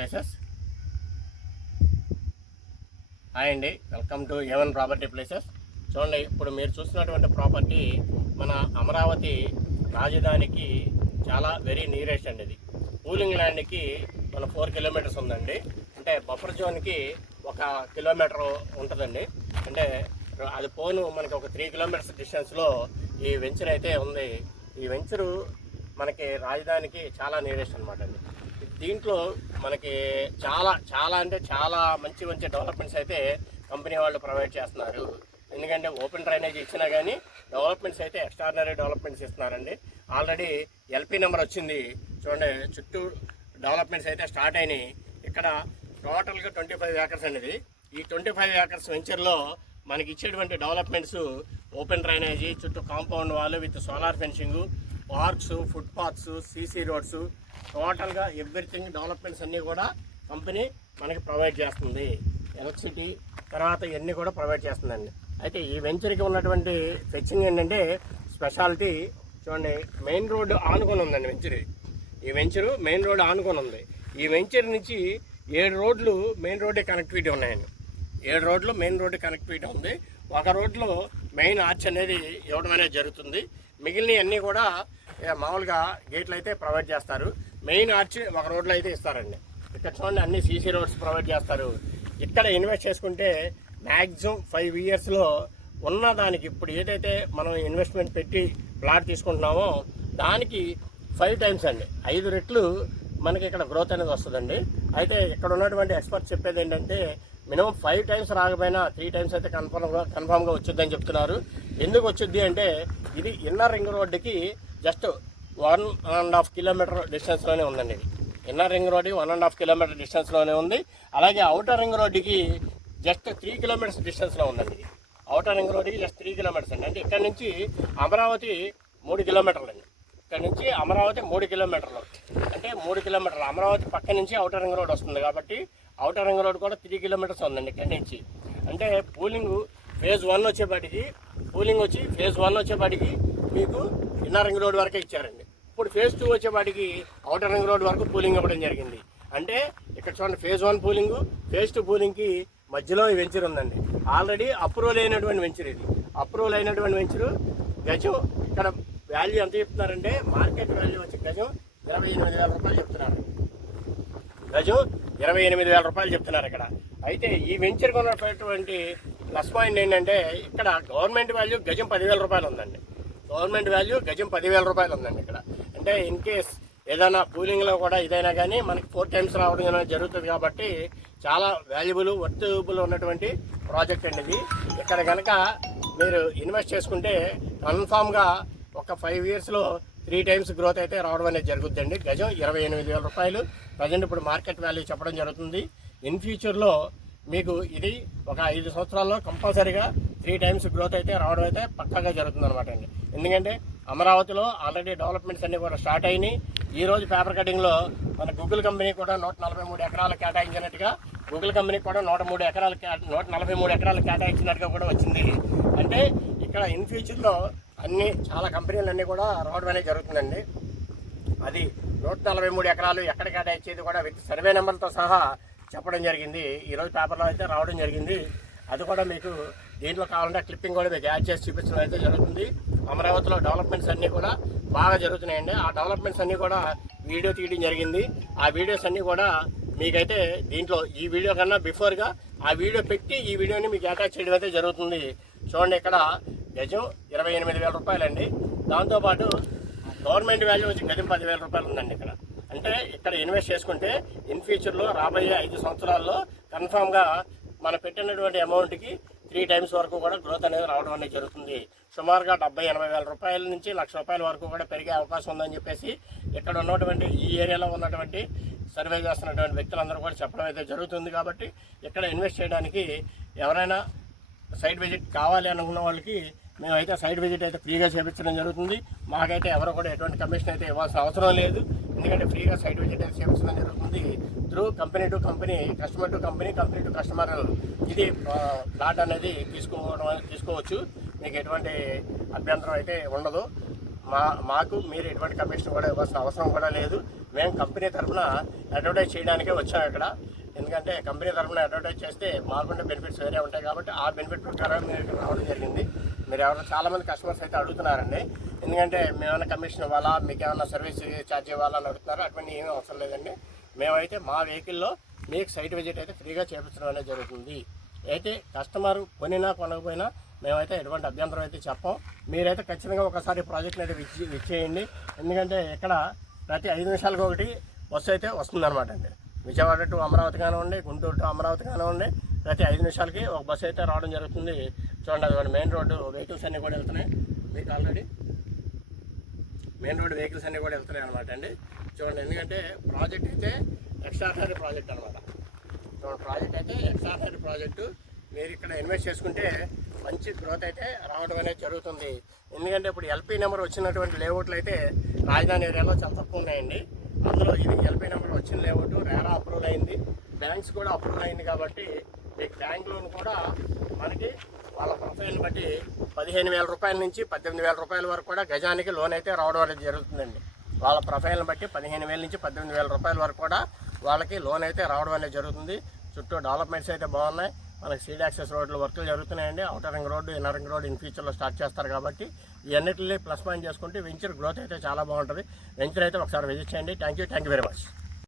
Places. Hi అండి welcome to A one property places. చూడండి ఇప్పుడు మీరు చూస్తున్నటువంటి ప్రాపర్టీ మన అమరావతి రాజధానికి చాలా వెరీ నియరెస్ట్ అండి ఇది. కూలింగ్ ల్యాండ్కి మన ఫోర్ కిలోమీటర్స్ ఉందండి. అంటే బఫర్ జోన్కి ఒక కిలోమీటర్ ఉంటుందండి. అంటే అది పోను మనకి ఒక త్రీ కిలోమీటర్స్ డిస్టెన్స్లో ఈ వెంచర్ అయితే ఉంది. ఈ వెంచరు మనకి రాజధానికి చాలా నియరెస్ట్ అనమాట అండి. దీంట్లో మనకి చాలా చాలా అంటే చాలా మంచి మంచి డెవలప్మెంట్స్ అయితే కంపెనీ వాళ్ళు ప్రొవైడ్ చేస్తున్నారు. ఎందుకంటే ఓపెన్ డ్రైనేజ్ ఇచ్చినా కానీ డెవలప్మెంట్స్ అయితే ఎక్స్ట్రాడినరీ డెవలప్మెంట్స్ ఇస్తున్నారండి. ఆల్రెడీ ఎల్పీ నెంబర్ వచ్చింది. చూడండి చుట్టూ డెవలప్మెంట్స్ అయితే స్టార్ట్ అయినాయి. ఇక్కడ టోటల్గా ట్వంటీ ఫైవ్ ఏకర్స్ అనేది ఈ ట్వంటీ ఫైవ్ ఏకర్స్ వెంచర్లో మనకి ఇచ్చేటువంటి డెవలప్మెంట్స్ ఓపెన్ డ్రైనేజీ చుట్టూ compound wall with solar fencing parks footpaths CC roads టోటల్గా ఎవ్రీథింగ్ డెవలప్మెంట్స్ అన్నీ కూడా కంపెనీ మనకి ప్రొవైడ్ చేస్తుంది. ఎలక్ట్రిసిటీ తర్వాత ఇవన్నీ కూడా ప్రొవైడ్ చేస్తుందండి. అయితే ఈ వెంచర్కి ఉన్నటువంటి ఫెచ్చింగ్ ఏంటంటే స్పెషాలిటీ చూడండి మెయిన్ రోడ్డు ఆనుకొని ఉందండి వెంచర్ ఈ వెంచరు మెయిన్ రోడ్డు ఆనుకొని ఉంది. ఈ వెంచర్ నుంచి ఏడు రోడ్లు మెయిన్ రోడ్డే కనెక్టివిటీ ఉన్నాయండి. ఏడు రోడ్లు మెయిన్ రోడ్డు కనెక్టివిటీ ఉంది. ఒక రోడ్లో మెయిన్ ఆర్చ్ అనేది ఇవ్వడం అనేది జరుగుతుంది. మిగిలిన అన్నీ కూడా మామూలుగా గేట్లు అయితే ప్రొవైడ్ చేస్తారు. మెయిన్ ఆర్చ్ ఒక రోడ్లో అయితే ఇస్తారండి. ఇక్కడ చూడండి అన్ని సీసీ రోడ్స్ ప్రొవైడ్ చేస్తారు. ఇక్కడ ఇన్వెస్ట్ చేసుకుంటే మ్యాక్సిమం ఫైవ్ ఇయర్స్లో ఉన్న దానికి ఇప్పుడు ఏదైతే మనం ఇన్వెస్ట్మెంట్ పెట్టి ప్లాట్ తీసుకుంటున్నామో దానికి ఫైవ్ టైమ్స్ అండి. ఐదు రెట్లు మనకి ఇక్కడ గ్రోత్ అనేది వస్తుందండి. అయితే ఇక్కడ ఉన్నటువంటి ఎక్స్పర్ట్స్ చెప్పేది ఏంటంటే మినిమం ఫైవ్ టైమ్స్ రాకపోయినా త్రీ టైమ్స్ అయితే కన్ఫర్మ్గా కన్ఫామ్గా వచ్చిందని చెప్తున్నారు. ఎందుకు వచ్చింది అంటే ఇది ఇన్నర్ రింగ్ రోడ్డుకి just one and half kilometer డిస్టెన్స్లోనే ఉందండి ఇది. Inner ring road one and half kilometer డిస్టెన్స్లోనే ఉంది. అలాగే అవుటర్ రింగ్ రోడ్డుకి జస్ట్ త్రీ కిలోమీటర్స్ డిస్టెన్స్లో ఉందండి ఇది. అవుటర్ రింగ్ రోడ్డుకి జస్ట్ త్రీ కిలోమీటర్స్ అండి. అంటే ఇక్కడ నుంచి అమరావతి మూడు కిలోమీటర్లు అండి ఇక్కడ నుంచి అమరావతి మూడు కిలోమీటర్లు. అంటే మూడు కిలోమీటర్లు. అమరావతి పక్క నుంచి అవుటర్ రింగ్ రోడ్ వస్తుంది కాబట్టి అవుటర్ రింగ్ రోడ్ కూడా త్రీ కిలోమీటర్స్ ఉందండి ఇక్కడ నుంచి. అంటే పూలింగ్ ఫేజ్ వన్ వచ్చేపాటికి పూలింగ్ వచ్చి ఫేజ్ వన్ వచ్చేపాటికి మీకు ఇన్నర్ రింగ్ రోడ్ వరకే ఇచ్చారండి. ఇప్పుడు ఫేజ్ టూ వచ్చేపాటికి అవుటర్ రింగ్ రోడ్ వరకు పూలింగ్ ఇవ్వడం జరిగింది. అంటే ఇక్కడ చూడండి phase one pooling phase two పూలింగ్కి మధ్యలో ఈ వెంచర్ ఉందండి. ఆల్రెడీ అప్రూవల్ అయినటువంటి వెంచర్ ఇది. అప్రూవల్ అయినటువంటి వెంచరు గజం ఇక్కడ వాల్యూ ఎంత చెప్తున్నారంటే మార్కెట్ వాల్యూ వచ్చి గజం ఇరవై ఎనిమిది వేల రూపాయలు చెప్తున్నారు. గజం ఇరవై ఎనిమిది వేల రూపాయలు చెప్తున్నారు ఇక్కడ. అయితే ఈ వెంచర్ ఉన్నటువంటి ప్లస్ పాయింట్ ఏంటంటే ఇక్కడ గవర్నమెంట్ వాల్యూ గజం పదివేల రూపాయలు ఉందండి. గవర్నమెంట్ వాల్యూ గజం పదివేల రూపాయలు ఉందండి ఇక్కడ. అంటే ఇన్ కేస్ ఏదైనా కూలింగ్లో కూడా ఇదైనా కానీ మనకి ఫోర్ టైమ్స్ రావడం అనేది జరుగుతుంది కాబట్టి చాలా వాల్యుబుల్ వర్తబుల్ ఉన్నటువంటి ప్రాజెక్ట్ అండి ఇది. ఇక్కడ కనుక మీరు ఇన్వెస్ట్ చేసుకుంటే కన్ఫామ్గా ఒక ఫైవ్ ఇయర్స్లో త్రీ టైమ్స్ గ్రోత్ అయితే రావడం అనేది జరుగుతుందండి గజం ఇరవై ఎనిమిది వేల రూపాయలు. ప్రజెంట్ ఇప్పుడు మార్కెట్ వాల్యూ చెప్పడం జరుగుతుంది. ఇన్ ఫ్యూచర్లో మీకు ఇది ఒక ఐదు సంవత్సరాల్లో కంపల్సరీగా త్రీ టైమ్స్ గ్రోత్ అయితే రావడం అయితే పక్కాగా జరుగుతుంది అనమాట అండి. ఎందుకంటే అమరావతిలో ఆల్రెడీ డెవలప్మెంట్స్ అన్నీ కూడా స్టార్ట్ అయినాయి. ఈ రోజు పేపర్ కటింగ్లో మన గూగుల్ కంపెనీ కూడా నూట నలభై మూడు ఎకరాలు కేటాయించినట్టుగా గూగుల్ కంపెనీ కూడా నూట మూడు ఎకరాలు నూట నలభై మూడు ఎకరాలు కేటాయించినట్టుగా కూడా వచ్చింది అంటే ఇక్కడ ఇన్ ఫ్యూచర్లో అన్ని చాలా కంపెనీలు అన్నీ కూడా రావడం అనేది జరుగుతుందండి. అది నూట నలభై మూడు ఎకరాలు ఎక్కడ కేటాయించేది కూడా విత్ సర్వే నెంబర్తో సహా చెప్పడం జరిగింది. ఈరోజు పేపర్లో అయితే రావడం జరిగింది. అది కూడా మీకు దీంట్లో కావాలంటే క్లిప్పింగ్ కూడా మీకు యాడ్ చేసి చూపించడం అయితే జరుగుతుంది. అమరావతిలో డెవలప్మెంట్స్ అన్నీ కూడా బాగా జరుగుతున్నాయండి. ఆ డెవలప్మెంట్స్ అన్నీ కూడా వీడియో తీయడం జరిగింది. ఆ వీడియోస్ అన్నీ కూడా మీకైతే దీంట్లో ఈ వీడియో కన్నా బిఫోర్గా ఆ వీడియో పెట్టి ఈ వీడియోని మీకు అటాచ్ చేయడం అయితే జరుగుతుంది. చూడండి ఇక్కడ గజం ఇరవై ఎనిమిది వేల రూపాయలండి. దాంతోపాటు గవర్నమెంట్ వాల్యూ వచ్చి గజం పదివేల రూపాయలు ఉందండి ఇక్కడ. అంటే ఇక్కడ ఇన్వెస్ట్ చేసుకుంటే ఇన్ ఫ్యూచర్లో రాబోయే ఐదు సంవత్సరాల్లో కన్ఫామ్గా మనం పెట్టినటువంటి అమౌంట్కి త్రీ టైమ్స్ వరకు కూడా గ్రోత్ అనేది రావడం అనేది జరుగుతుంది. సుమారుగా డెబ్బై ఎనభై వేల రూపాయల నుంచి లక్ష రూపాయల వరకు కూడా పెరిగే అవకాశం ఉందని చెప్పేసి ఇక్కడ ఉన్నటువంటి ఈ ఏరియాలో ఉన్నటువంటి సర్వే చేస్తున్నటువంటి వ్యక్తులందరూ కూడా చెప్పడం అయితే జరుగుతుంది కాబట్టి ఇక్కడ ఇన్వెస్ట్ చేయడానికి ఎవరైనా సైట్ విజిట్ కావాలి అనుకున్న వాళ్ళకి మేమైతే సైట్ విజిట్ అయితే ఫ్రీగా చేపించడం జరుగుతుంది. మాకైతే ఎవరు కూడా ఎటువంటి కమిషన్ అయితే ఇవ్వాల్సిన అవసరం లేదు. ఎందుకంటే ఫ్రీగా సైట్ విజిట్ అయితే చేపించడం జరుగుతుంది. Through company to company customer to company company to customer ఇది ప్లాట్ అనేది తీసుకోవడం తీసుకోవచ్చు. మీకు ఎటువంటి అభ్యంతరం అయితే ఉండదు. మా మాకు మీరు ఎటువంటి కమిషన్ కూడా ఇవ్వాల్సిన అవసరం కూడా లేదు. మేము కంపెనీ తరఫున అడ్వర్టైజ్ చేయడానికే వచ్చాం ఇక్కడ. ఎందుకంటే కంపెనీ తరఫున అడ్వర్టైజ్ చేస్తే మాకుండే బెనిఫిట్స్ వేరే ఉంటాయి కాబట్టి ఆ బెనిఫిట్ ప్రకారం మీరు ఇక్కడ రావడం జరిగింది. మీరు ఎవరైనా చాలా మంది కస్టమర్స్ అయితే అడుగుతున్నారండి. ఎందుకంటే మేమైనా కమిషన్ ఇవ్వాలా? మీకు ఏమైనా సర్వీస్ ఛార్జ్ ఇవ్వాలా అని అడుగుతున్నారు. అటువంటి ఏమీ అవసరం లేదండి. మేమైతే మా వెహికల్లో మీకు సైట్ విజిట్ అయితే ఫ్రీగా చేపించడం అనేది జరుగుతుంది. అయితే కస్టమర్ కొనినా కొనకపోయినా మేమైతే ఎటువంటి అభ్యంతరం అయితే చెప్పం. మీరైతే ఖచ్చితంగా ఒకసారి ప్రాజెక్ట్ని అయితే విచ్చి విచ్చేయండి. ఎందుకంటే ఇక్కడ ప్రతి ఐదు నిమిషాలకు ఒకటి బస్సు అయితే వస్తుందన్నమాట అండి. విజయవాడ టు అమరావతి కానివ్వండి గుంటూరు టు అమరావతి కానివ్వండి ప్రతి ఐదు నిమిషాలకి ఒక బస్సు అయితే రావడం జరుగుతుంది. చూడండి అది మెయిన్ రోడ్డు వెహికల్స్ అన్నీ కూడా వెళ్తున్నాయి. మీకు ఆల్రెడీ మెయిన్ రోడ్డు వెహికల్స్ అన్నీ కూడా వెళ్తున్నాయి అనమాట అండి. చూడండి ఎందుకంటే ప్రాజెక్ట్ అయితే ఎక్స్ట్రాడినరీ ప్రాజెక్ట్ అనమాట చూడండి ప్రాజెక్ట్ అయితే ఎక్స్ట్రాడినరీ ప్రాజెక్టు. మీరు ఇక్కడ ఇన్వెస్ట్ చేసుకుంటే మంచి గ్రోత్ అయితే రావడం అనేది జరుగుతుంది. ఎందుకంటే ఇప్పుడు ఎల్పీ నెంబర్ వచ్చినటువంటి లేఅవుట్లు అయితే రాజధాని ఏరియాలో చాలా తక్కువ ఉన్నాయండి. అందులో ఇది ఎల్పీ నెంబర్ వచ్చిన లేఅవుట్ రేరా అప్రూవల్ అయింది. బ్యాంక్స్ కూడా అప్రూవల్ అయింది కాబట్టి ఈ బ్యాంక్ లోన్ కూడా మనకి వాళ్ళ ప్రొఫైల్ని బట్టి పదిహేను వేల రూపాయల నుంచి పద్దెనిమిది వేల రూపాయల వరకు కూడా గజానికి లోన్ అయితే రావడం అనేది జరుగుతుందండి. వాళ్ళ ప్రొఫైల్ని బట్టి పదిహేను వేల నుంచి పద్దెనిమిది వేల రూపాయల వరకు కూడా వాళ్ళకి లోన్ అయితే రావడం అనేది జరుగుతుంది. చుట్టూ డెవలప్మెంట్స్ అయితే బాగున్నాయి. మనకి సీడ్ యాక్సెస్ రోడ్లు వర్కులు జరుగుతున్నాయండి. Outer ring road inner ring road in ఫ్యూచర్లో స్టార్ట్ చేస్తారు కాబట్టి ఇవన్నిటిని ప్లస్ పాయింట్ చేసుకుంటే వెంచర్ గ్రోత్ అయితే చాలా బాగుంటుంది. వెంచర్ అయితే ఒకసారి విజిట్ చేయండి. Thank you thank you very much.